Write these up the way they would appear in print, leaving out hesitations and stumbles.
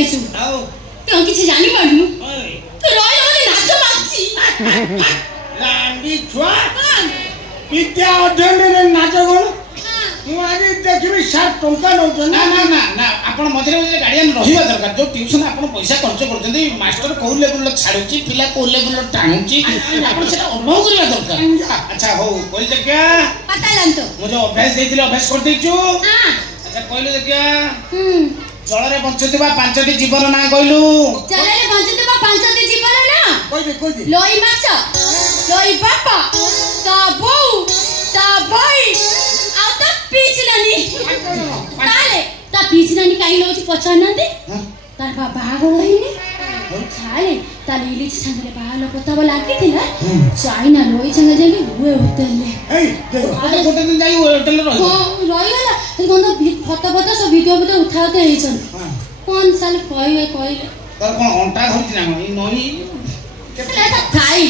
आइछु तो किसी जानी पानु तो रोय रोय नाच मागची लांडी छुआ विद्या अध्ययन रे नाच कोन मु आज देखबी 7 टंका नौ ना ना ना ना आपण मझरे मझरे गार्डियन रहिबा दरकार जो ट्यूशन आपण पैसा खर्च करछन्ती मास्टर को लेवल लो छाडुची पिला को लेवल लो टाणुची आपण सेटा अनुभव करिया दरकार अच्छा हो कोइ देखिया पता लान तो मु जो अभ्यास देइतिले अभ्यास कर देइछु हां अच्छा कहले देखिया जल रे बंचुतिबा पांचटी जीवन ना कहलु जल रे बंचुतिबा पांचटी जीवन ना कोइ दे लोई माछ लोई बापा ता बऊ ता भाई पीछलानी ताले ता पीछलानी काई लोची पछानंदी तार बाबा गइनी छाले ताले इली संगले बालो पताब लागिथिला चाइना लोई संग जेली हुए होटल ले ए देखो गोटे दिन जाई होटल रे रहिला गंदा फटा सब वीडियो उठाते हेछन कोन साल कहले तार कोन अंटा धरती ना ई नई केते खाई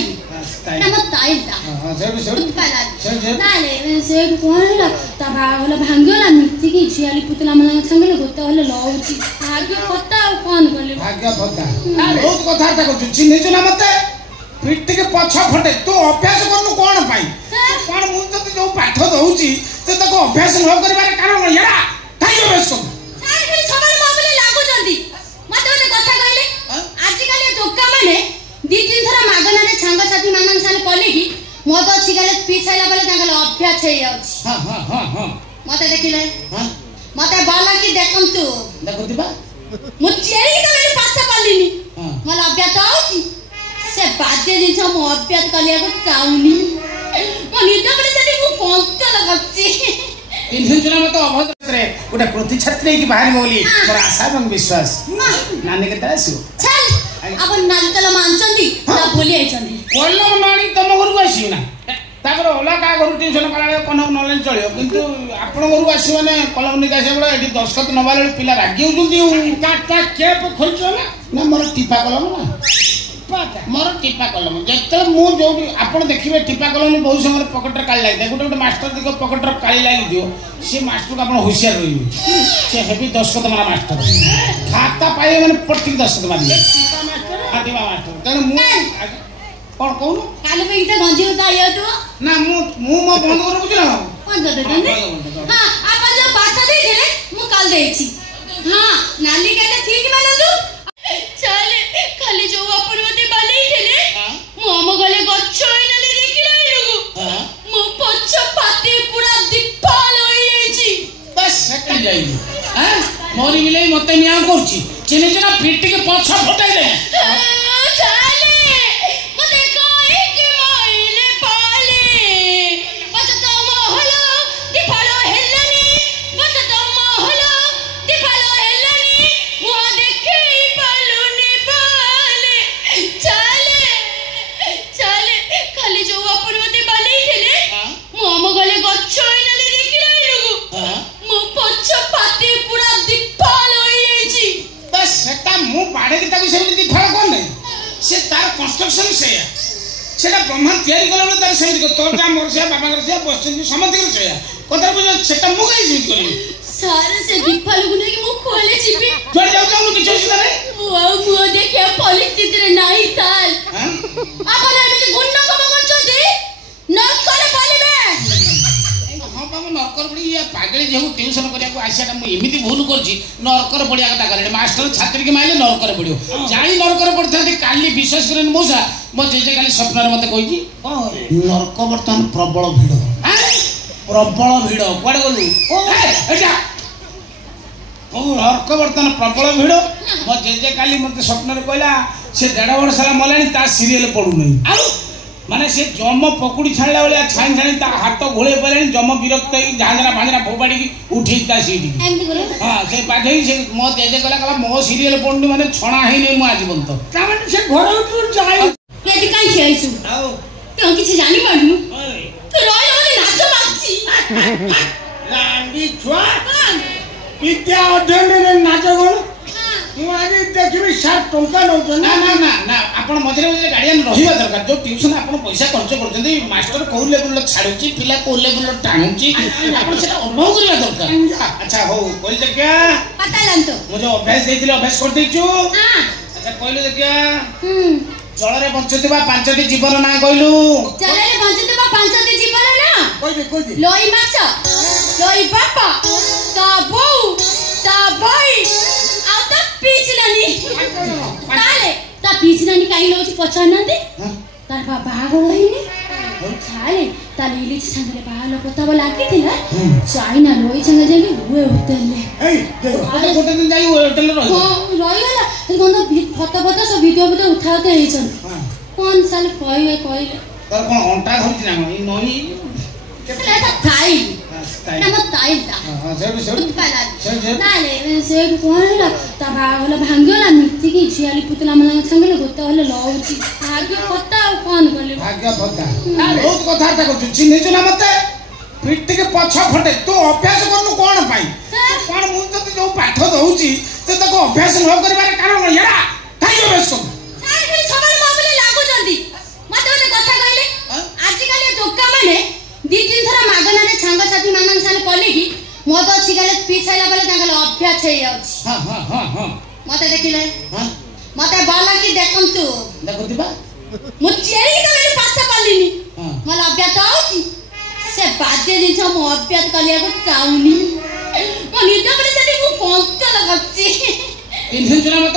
नम ताई दा हां से नाले से कोन तबा वाला भांगला मिट्टी की छियाली पुतला मन संगले गोता वाला लौची भाग्य पता कोन करले भाग्य पता बहुत कथा ता को चिन्ह छु ना मते पिट्टी के पछ फटे तू अभ्यास करनु कोन पाई कोन मु तो जो पाठ दउची ते तको अभ्यास न करिबारे कारण यारा काई अभ्यास कर सार खाली सबले मोबाइल लागु जंदी मते ओले कथा कहले आज काले धोका माने दी तीन थरा मागना रे छांग साथी मानन साल कले की मद अछि गले पिछाइला बेले ताकले अभ्यास हे जाउछ हां मते देखिले हां मते बाला की देखम तू देखुतिबा मु चेरी तो मेरे पास पल्लिनी मला अभ्यास होउची से बाजे दिन छ मु अभ्यास कलिया को चाउनी मु निदा बले सेठी मु पंक्त लगछि इनजना मत अभद्र रे गोटा प्रति छात्री की बाहर मोली मोर आशा एवं विश्वास नानी के तासु चल अपन नालतल मानचंदी ता बोली आइचंदी कोल्लम नानी तम घर को आसी ना तापर ओला का घर ट्यूशन करा कोन नॉलेज चलियो किंतु आपण घर को आसी माने कलम निकाय से बड़ा एठी दशखत नबाले पिला रागी होजुंदी का केप खोलछो ना मोर टिपा कलम ना मोर टिपा कलम जत मु जो आपण देखिबे टिपा कलम बहुत समय पॉकेट काली लागि गोटे गोटे मास्टर दिको पॉकेट काली लागि दियो से मास्टर को आपण होशियार रहिबे से हेबी दशखत मारा मास्टर खाता पाए माने पट्टी दशखत मारी आदिवा मास्टर तने मु कोन कोन काले पे इटा गंजी होता आयो तो ना मु मो बंद कर बुझला कोन दे दे हां आपन जो बात दे देले मु काल देछि हां नाली कहले ठीक मानो तू चले खाली जो अपन मते बाले खेले मु हम गले गच्छ होइनले देखिला लोगो मु पछ पाती पूरा दीपाल होई छी बस सेकंड जाई हां मोरी मिले मते मिया करछि चेने जना फिट के पछ फटाई दे चले मते कोई के मोइले पाले मते तो मोहलो दीपालो हेलनी मते तो मोहलो दीपालो हेलनी मु देखै पालुनी बाले चले चले खाली जो अपन मते बाले खेले मु हम गले गच्छ होइनले देखिला लोगो मु पछ पाती पूरा दीपाल होई छी बस सेटा मु बाडे के ताकि सेमि दीपाल कोन नै से तार कंस्ट्रक्शन सेटा ब्रह्मा तयारी करले तार सेमि तोर का मोर से बाबा कर से बसचंदी समति कर से कथा बुझ सेटा मु कई सिट करी सारे से दीपाल गुने की मु खोले छिबी जोड़ जाऊ जाऊ किछ होसी ना रे मु देखे पॉलिटिक्स रे नाही ताल हां आपन एमिति गुन्ना कम करछोदी न करे बोलिबे हां बाबू नरकर पड़ी ये पागली जेहु ट्यूशन करिया को आइसाटा मु एमिति भूल करछि नरकर पड़िया कथा करे मास्टर छात्री के माइले नरकर पड़ियो जाई नरकर पड़थाती काली विश्वास करे मौसा मो जेजे काली स्वप्न रे मते कहिछि नरक वर्तमान प्रबल भीड़ प्रबल भीड़ कोडे गलु एटा ओ नरक वर्तमान प्रबल भीड़ मो जेजे काली मते स्वप्न रे कहला से 1.5 वर्ष साला मलानी ता सीरियल पडु नै आउ माने से जम पकुड़ी छाड़ला वाला छाइन छाइन ता हाथ घोळे पले जम विरक्त झांजरा भांजरा फोपाड़ी की उठी ता सीटी हां से बाधई से मो दे दे कला मो सीरियल पडनु माने छणा हे नै मु आज बंत ता माने से घर उठ जाई केति काई छेइछु आउ तो किछि जानि पडनु तो रोय रोय नाच मागछि लांडी छुआ विद्या अध्ययन रे नाच कोन मु आज देखबी 7 टंका नौछन ना ना ना ना आपण मझे मझे गार्डियन रहिबा दरकार जो ट्यूशन आपण पैसा खर्च करछन्ती मास्टर को लेवल छाडुची पिला को लेवल टाणुची आपण सेटा अनुभव करिया दरकार अच्छा हो कोई जगह पता लान तो मुझे अभ्यास देइथिले अभ्यास कर देइछु हां अच्छा कहले जगह जलरे बंचुथिबा पांचटी जीवन ना कहलु जलरे बंचुथिबा पांचटी जीवन ना कोई लोई माछ लोई बापा ता बऊ ता भाई आ ता पिछलानी ताले ता पिछलानी काई लोची पछानंदी तार बाबा आगो रहिनी छाले ताले इली संगले बालो पताव लागिथिला चाइना लोई संग जेली हुए होटल ए देखो गोटे दिन जाई होटल रहि रहिला गंदा फटा सब वीडियो उठाते हेछन कोन साल कहले तर कोन अंटा धरछि ना ई नई केतला ता थाई ना मत ताई दा हां से नाले से कोनला ता बागला भांगला मिट्टी की छियाली पुतला मन संगले गोता होले लौची भाग्य पता कोन गले भाग्य पता बहुत कथा ता करछु चिन्हि छु ना मते पिट्टी के पछ फटे तू अभ्यास करनु कोन पाई कोन मु तो जो पाठ दउची ते तको अभ्यास न करिबार कारण यारा काई अभ्यास कर सार खाली सबले मोबाइल लागु जंदी मते ओले कथा कहले आज काले दोका माने दी तीन थरा मागना रे छांग साथी मानन साले पले की मो तो छिगाले पिछाइला बेले तांगले अभ्यास हे जाउछ हां मते देखिले हां मते बाला की देखम तू देखुतिबा मु चेरी तो मेरे पास पल्लिनी मला अभ्यास आउची से बाजे दिन छ मो अभ्यास कलिया को चाउनी मो निद बले से मु पंक्त लगछि इन दिन मत